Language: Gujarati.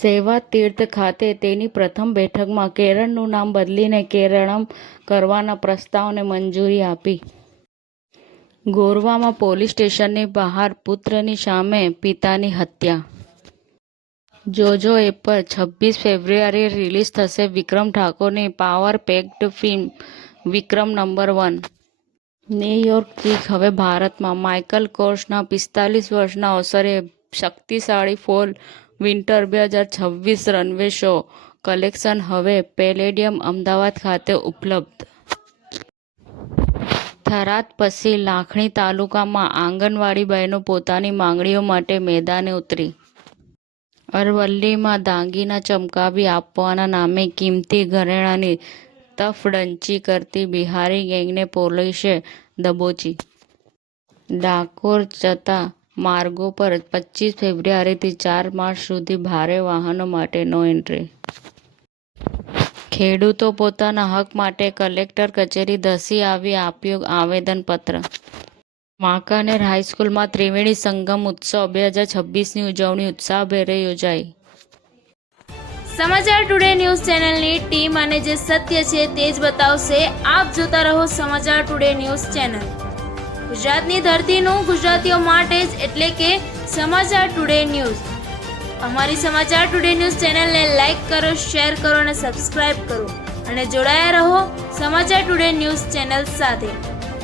સેવા તીર્થ ખાતે તેની પ્રથમ બેઠકમાં કેરળનું નામ બદલીને કેરળમ કરવાના પ્રસ્તાવને મંજૂરી આપી. ગોરવામાં પોલીસ સ્ટેશનની બહાર પુત્રની સામે પિતાની હત્યા. જોજો એપ પર 26 ફેબ્રુઆરીએ રિલીઝ થશે વિક્રમ ઠાકોરની પાવર પેક્ડ ફિલ્મ વિક્રમ નંબર 1. ન્યૂયોર્કથી હવે ભારતમાં માઇકલ કોર્સના 45 વર્ષના અવસરે શક્તિશાળી fall winter 2026 runway show collection હવે પેલેડિયમ અમદાવાદ ખાતે ઉપલબ્ધ. થરાદ પછી લાખણી તાલુકામાં આંગણવાડી બહેનો પોતાની માંગણીઓ માટે મેદાને ઉતરી. અરવલ્લીમાં દાગીના ચમકાવી આપવાના નામે કિંમતી ઘરેણાંની તફડંચી કરતી બિહારી ગેંગને પોલીસે દબોચી. ડાકોર જતા માર્ગો પર 25 ફેબ્રુઆરીથી 4 માર્ચ સુધી ભારે વાહનો માટે નો એન્ટ્રી. ખેડૂતો પોતાના હક માટે કલેક્ટર કચેરી ધસી આવી આપ્યું આવેદનપત્ર. વાંકાનેર હાઈસ્કૂલમાં ત્રિવેણી સંગમ ઉત્સવ 2026ની ઉજવણી ઉત્સાહભેર યોજાઈ. સમાચાર ટુડે ન્યૂઝ ચેનલની ટીમ અને જે સત્ય છે તે જ બતાવશે. આપ જોતા રહો સમાચાર ટુડે ન્યૂઝ ચેનલ. ગુજરાતની ધરતીનું ગુજરાતીઓ માટે જ એટલે કે સમાચાર ટુડે ન્યૂઝ. અમારી સમાચાર ટુડે ન્યૂઝ ચેનલને લાઈક કરો, શેર કરો અને સબસ્ક્રાઇબ કરો અને જોડાયા રહો સમાચાર ટુડે ન્યૂઝ ચેનલ સાથે.